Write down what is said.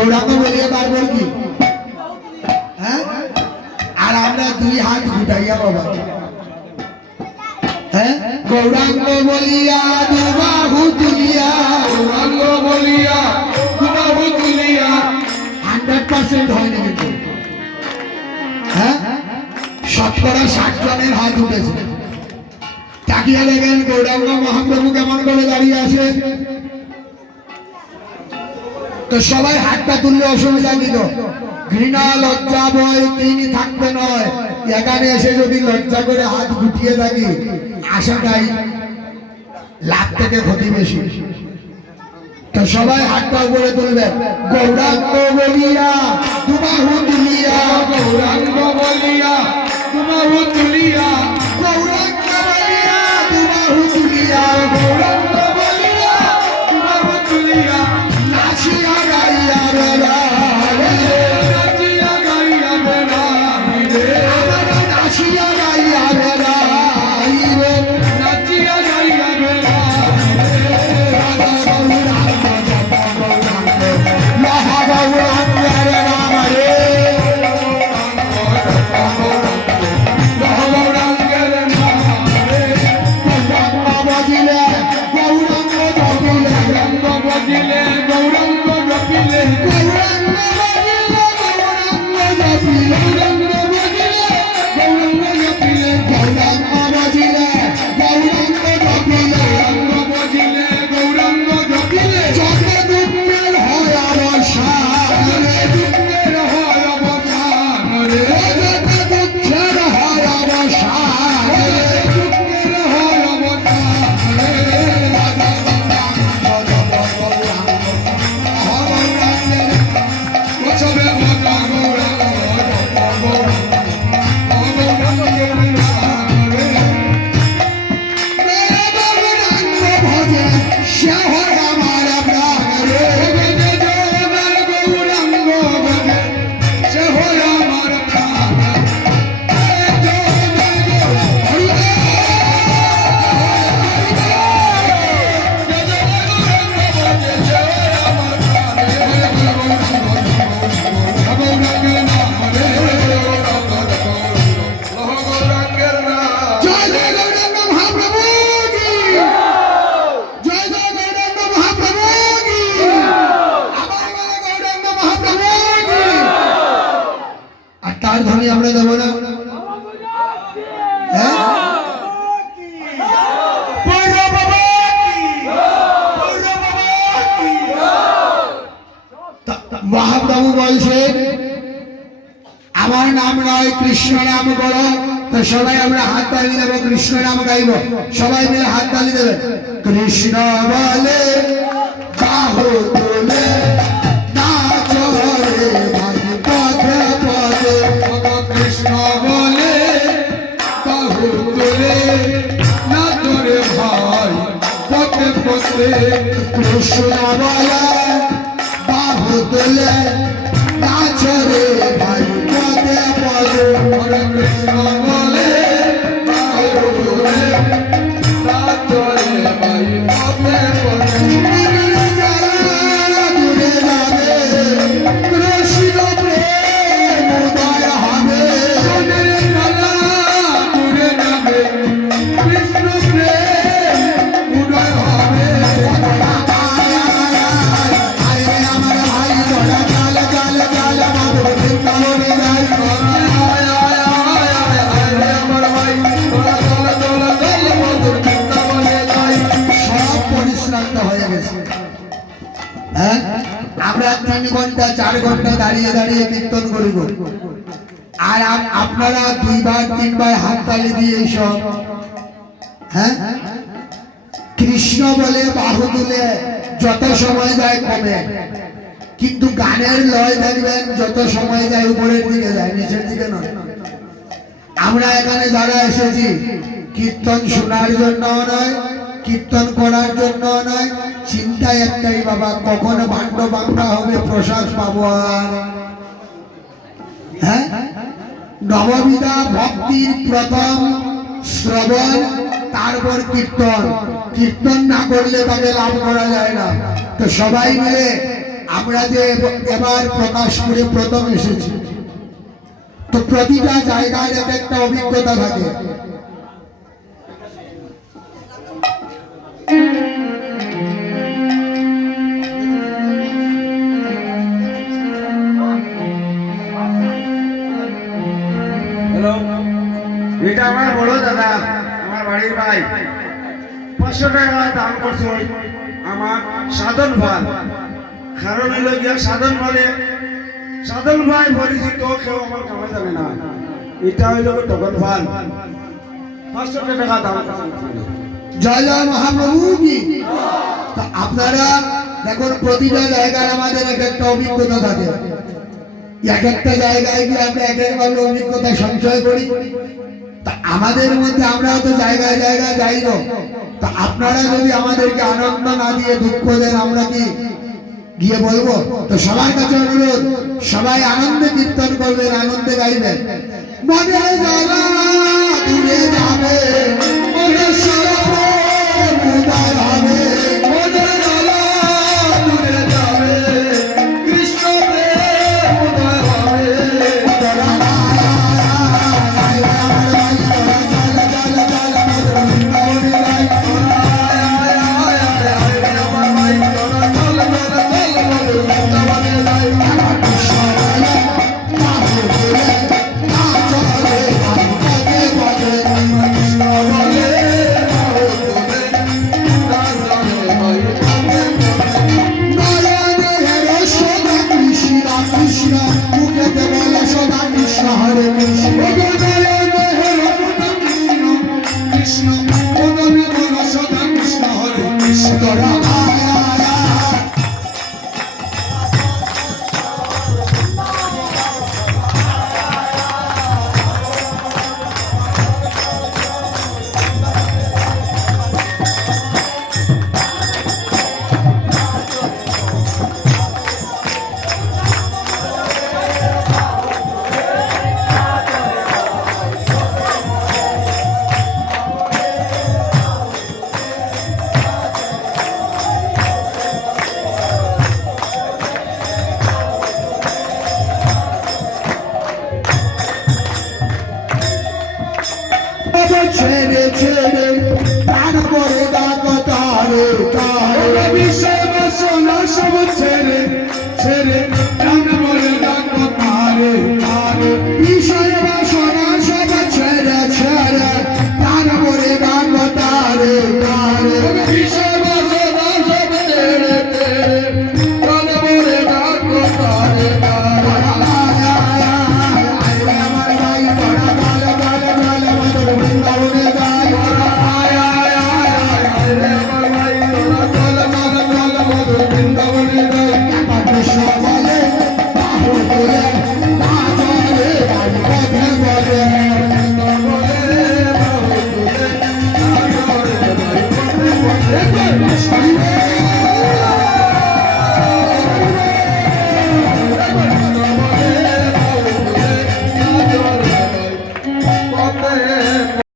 গৌরাঙ্গ বলিয়ে তারপর কি? হ্যাঁ, আর আমরা দুই হাত ঘুটাইয়া বাবা, হ্যাঁ, গৌরাঙ্গ বলিয়া দুবাহু তুলিয়া, গৌরাঙ্গ বলিয়া দুবাহু তুলিয়া 100% হয়নি কিন্তু, হ্যাঁ, শতকরা 60 জনের হাত উঠেছে। তাকিয়ে দেখেন গৌরাঙ্গ মহাপ্রভু কেমন করে দাঁড়িয়ে আছে। তো সবাই হাতটা তুললে অসুবিধা কি? ঘৃণা লজ্জা ভয় তিনি থাকতে নয়, এখানে এসে যদি লজ্জা করে হাত গুটিয়ে থাকি আশাটাই লাভ থেকে ক্ষতি বেশি। তো সবাই হাতটা উপরে তুলবেন, গৌরাঙ্গ বলিয়া দুবাহু তুলিয়া, গৌরাঙ্গ বলিয়া দুবাহু তুলিয়া, গৌরাঙ্গ বলিয়া দুবাহু তুলিয়া, গৌরাঙ্গ বলিয়া দুবাহু তুলিয়া, নাচিয়া গাইয়া বেড়াই রে, নাচিয়া গাইয়া বেড়াই রে, আমরা নাচিয়া গাইয়া বেড়াই রে, নাচিয়া গাইয়া বেড়াই মহাগৌরাঙ্গের নাম রে, গৌরাঙ্গের নাম রে, গৌরাঙ্গ বাজিলে গৌরাঙ্গ জপিলে, গৌরাঙ্গ বাজিলে গৌরাঙ্গ জপিলে, গৌরাঙ্গ বাজিলে গৌরাঙ্গ জপিলে, গৌরাঙ্গ বাজিলে গৌরাঙ্গ জপিলে, গৌরাঙ্গ বাজিলে গৌরাঙ্গ জপিলে, গৌরাঙ্গ বাজিলে গৌরাঙ্গ জপিলে, যত দুঃখের হয় অবসান রে, দুঃখের হয় অবসান রে, যত দুঃখের হয় অবসান রে, দুঃখের হয় অবসান রে, প্রসবে ভজা গৌরাঙ্গ গৌরাঙ্গের নাম রে, গৌরাঙ্গ ভজে সে হয় আমার প্রাণ রে, ভজে জগন্নাথ গৌরাঙ্গ ভজে সে হয় আমার প্রাণ, গৌরাঙ্গের নাম রে, গৌরাঙ্গের নাম। জয় জয় গৌরাঙ্গ মহাপ্রভু কি, জয় জয় গৌরাঙ্গ মহাপ্রভু কি, আবার বলে গৌরাঙ্গ মহাপ্রভু কি। আর তার ধ্বনি আমরা দেবো না, হ্যাঁ, পৌর বাবা কি, পৌর বাবা কি। মহাপ্রভু বলছেন আমার নাম নয় কৃষ্ণ নাম করো। তো সবাই আমরা হাত তালি দেবো, কৃষ্ণ নাম গাইব, সবাই মিলে হাত তালি দেবে। কৃষ্ণ বলে বাহু তুলে নাচো রে ভাই পথে পথে, কৃষ্ণ বলে বাহু তুলে না তোরে ভাই পথে পথে, কৃষ্ণ বলে বাহু তুলে নাচো রে ভাই পথে পথে। হরে কৃষ্ণ বলে বাহু তুলে না তোরে ভাই পথে পথে, দূরে যাবে কৃষ্ণ প্রেম উদয় হবে, মনের জ্বালা দূরে যাবে কৃষ্ণ প্রেম উদয় হবে, আরে আমার ভাই ধরা চাল চাল চাল মাধব বৃন্দাবনে যাই। আমার ভাই তোরা তোলা তোলা তোলা মধুর বৃন্দাবনে যাই। সব পরিশ্রান্ত হয়ে গেছে, হ্যাঁ, আমরা 3 ঘন্টা 4 ঘন্টা দাঁড়িয়ে দাঁড়িয়ে কীর্তন করিব, আর আপনারা 2 বার 3 বার হাত তালি দিয়ে এইসব, হ্যাঁ, কৃষ্ণ বলে বাহু তুলে যত সময় যায় কমে, কিন্তু গানের লয় দেখবেন যত সময় যায় উপরের দিকে যায়, নিচের দিকে নয়। আমরা এখানে যারা এসেছি কীর্তন শোনার জন্য নয়, কীর্তন করার জন্য নয়, চিন্তা একটাই বাবা, কখন ভাণ্ড বাংলা হবে, প্রসাদ পাবো। আর হ্যাঁ, নববিধা ভক্তির প্রথম শ্রবণ, তারপর কীর্তন। কীর্তন না করলে তাকে লাভ করা যায় না। তো সবাই মিলে আমরা যে এবার প্রকাশপুরে প্রথম এসেছি, তো প্রতিটা জায়গায় এক একটা অভিজ্ঞতা থাকে। হ্যালো, এটা আমার বড় দাদা, আমার বাড়ির ভাই। 500 টাকা দাম করছে আমার সাধন ভাল। কারণ হইল গিয়া সাধন ভালে সাধন ভাই পরিচিত, কেউ আমার কামে জানে না। এটা হইল তখন ভাল। 500 টাকা দাম করছে। জয় জয় মহাপ্রভু কি। তা আপনারা দেখুন, প্রতিটা জায়গায় আমাদের এক একটা অভিজ্ঞতা থাকে। এক একটা জায়গায় গিয়ে আমরা এক একভাবে অভিজ্ঞতা সঞ্চয় করি। তা আমাদের মধ্যে আমরাও তো জায়গায় জায়গায় যাই না। তা আপনারা যদি আমাদেরকে আনন্দ না দিয়ে দুঃখ দেন, আমরা কি গিয়ে বলবো? তো সবার কাছে অনুরোধ, সবাই আনন্দে কীর্তন করবেন, আনন্দে গাইবেন। মনে জ্বালা দূরে যাবে, মনে সরবে উদয় হবে। মনে জ্বালা দূরে যাবে, কৃষ্ণ প্রেম উদয় হবে। ছেড়ে ছেড়ে তারপরে ডাকো তারে তারে, বিষয় বাসনা সব ছেড়ে ছেড়ে প্রাণ বলে ডাকো তারে তারে। বিষয় বাসনা সব ছেড়ে ছেড়ে তারপরে ডাকো তারে তারে। বিষয় বাসনা সব ছেড়ে ছেড়ে প্রাণ বলে ডাকো তারে তারে। আমার ভাই বড় গাল গাল গাল মধুর বৃন্দাবনে গাই। আয় আয় আয় আয় আয় রে আমার ভাই, তোরা চল চল চল মধুর বৃন্দাবনে যাই। কৃষ্ণ বলে বাহু বলে না চলে পথে বলে। পথে